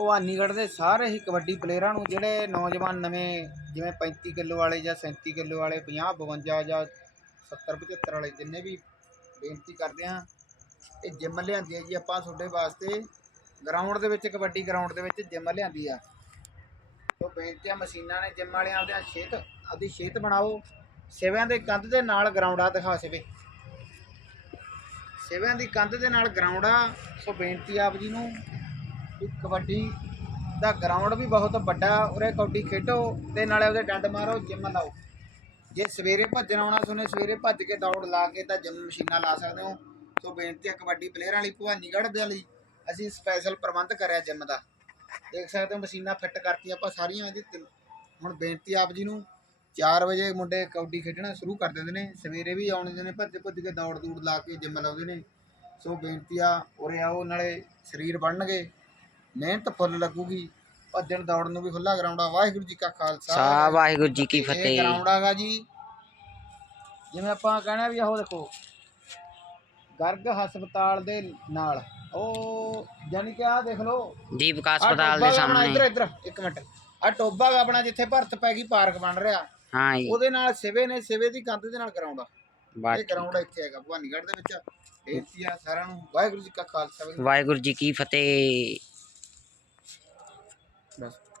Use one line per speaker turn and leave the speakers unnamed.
ਭਵਾਨੀਗੜ੍ਹ ਦੇ ਸਾਰੇ ਹੀ ਕਬੱਡੀ ਪਲੇਅਰਾਂ ਨੂੰ ਜਿਹੜੇ ਨੌਜਵਾਨ ਨਵੇਂ ਜਿਵੇਂ 35 ਕਿਲੋ ਵਾਲੇ ਜਾਂ 37 ਕਿਲੋ ਵਾਲੇ 50 52 ਜਾਂ 70 75 ਵਾਲੇ ਜਿੰਨੇ ਵੀ ਬੇਨਤੀ ਕਰਦੇ ਹਾਂ, ਇਹ ਜਿਮ ਲਿਆਂਦੀ ਹੈ ਜੀ। ਆਪਾਂ ਤੁਹਾਡੇ ਵਾਸਤੇ ਗਰਾਊਂਡ ਦੇ ਵਿੱਚ, ਕਬੱਡੀ ਗਰਾਊਂਡ ਦੇ ਵਿੱਚ ਜਿਮ ਲਿਆਂਦੀ ਆ। ਤੋਂ ਬੇਨਤੀਆਂ ਮਸ਼ੀਨਾਂ ਨੇ, ਜਿਮ ਵਾਲਿਆਂ ਆਪਦੇ ਸਿਹਤ ਆਪਦੀ ਸਿਹਤ ਬਣਾਓ। ਸਿਵਿਆਂ ਦੇ ਕੰਧ ਦੇ ਨਾਲ ਗਰਾਊਂਡ ਆ, ਦਿਖਾ ਸਿਵੇ। ਸਿਵਿਆਂ ਦੀ ਕੰਧ ਦੇ ਨਾਲ ਗਰਾਊਂਡ ਆ। ਸੋ ਬੇਨਤੀ ਆਪ ਜੀ ਨੂੰ ਕਬੱਡੀ ਦਾ ਗਰਾਊਂਡ ਵੀ ਬਹੁਤ ਵੱਡਾ, ਉਰੇ ਕਬੱਡੀ ਖੇਡੋ ਤੇ ਨਾਲੇ ਉਹਦੇ ਡੰਡ ਮਾਰੋ, ਜਿੰਮ ਲਾਓ। ਜੇ ਸਵੇਰੇ ਭੱਜਣ ਆਉਣਾ ਸੁਣੇ ਸਵੇਰੇ ਭੱਜ ਕੇ ਦੌੜ ਲਾ ਕੇ ਤਾਂ ਜਿੰਮ ਮਸ਼ੀਨਾਂ ਲਾ ਸਕਦੇ ਹੋ। ਸੋ ਬੇਨਤੀ ਹੈ ਕਬੱਡੀ ਪਲੇਅਰਾਂ ਲਈ ਭਵਾਨੀਗੜ੍ਹ ਦੇ ਲਈ ਅਸੀਂ ਸਪੈਸ਼ਲ ਪ੍ਰਬੰਧ ਕਰਿਆ ਜਿੰਮ ਦਾ। ਦੇਖ ਸਕਦੇ ਹੋ ਮਸ਼ੀਨਾਂ ਫਿੱਟ ਕਰਤੀਆਂ ਆਪਾਂ ਸਾਰੀਆਂ ਇਹਦੀ ਹੁਣ ਬੇਨਤੀ ਆਪ ਜੀ ਨੂੰ 4 ਵਜੇ ਮੁੰਡੇ ਕਬੱਡੀ ਖੇਡਣਾ ਸ਼ੁਰੂ ਕਰ ਦਿੰਦੇ ਨੇ, ਸਵੇਰੇ ਵੀ ਆਉਂਦੇ ਨੇ ਭੱਜ ਭੱਜ ਕੇ ਦੌੜ ਦੂੜ ਲਾ ਕੇ ਜਿੰਮ ਲਾਉਂਦੇ ਨੇ। ਸੋ ਬੇਨਤੀ ਆ, ਉਰੇ ਆਓ, ਨਾਲੇ ਸਰੀਰ ਬਣਨਗੇ। ਮਿਹਨਤ ਫੁੱਲ ਲੱਗੂਗੀ ਭੱਜਣ ਦੌੜਨ ਨੂੰ ਵੀ ਖੁੱਲਾ ਗਰਾਊਂਡ ਆ ਵਾਹਿਗੁਰੂ ਜੀ ਕਾ ਖਾਲਸਾ।
ਸਾ ਵਾਹਿਗੁਰੂ ਜੀ ਕੀ
ਇਹ
ਫਤਿਹ।
ਗਰਾਊਂਡ ਹੈਗਾ ਜੀ। ਜਿਵੇਂ ਆਪਾਂ ਕਹਿਣਾ ਵੀ ਆਹੋ ਦੇਖੋ ਗਰਗ ਹਸਪਤਾਲ ਦੇ ਨਾਲ ਉਹ ਯਾਨੀ ਕਿ ਆਹ ਦੇਖ ਲਓ।
ਦੀਪਕ ਹਸਪਤਾਲ ਦੇ
ਇੱਧਰ
ਸਾਹਮਣੇ।
ਇੱਧਰ ਇੱਕ ਮਿੰਟ। ਆ ਟੋਬਾ ਗਾ ਆਪਣਾ ਜਿੱਥੇ ਭਰਤ ਪੈ ਗਈ ਪਾਰਕ ਬਣ ਰਿਹਾ।
ਹਾਂ ਜੀ।
ਉਹਦੇ ਨਾਲ ਸਿਵੇ ਨੇ ਸਿਵੇ ਦੀ ਕੰਧ ਦੇ ਨਾਲ ਗਰਾਊਂਡ ਆ ਇਹ ਗਰਾਊਂਡ ਇੱਥੇ ਹੈਗਾ ਭਵਾਨੀਗੜ੍ਹ ਦੇ ਵਿੱਚ। ਬੇਨਤੀ ਆ ਸਾਰਿਆਂ ਨੂੰ ਵਾਹਿਗੁਰੂ ਜੀ ਕਾ ਖਾਲਸਾ
ਵਾਹਿਗੁਰੂ ਜੀ ਕੀ ਫਤਿਹ।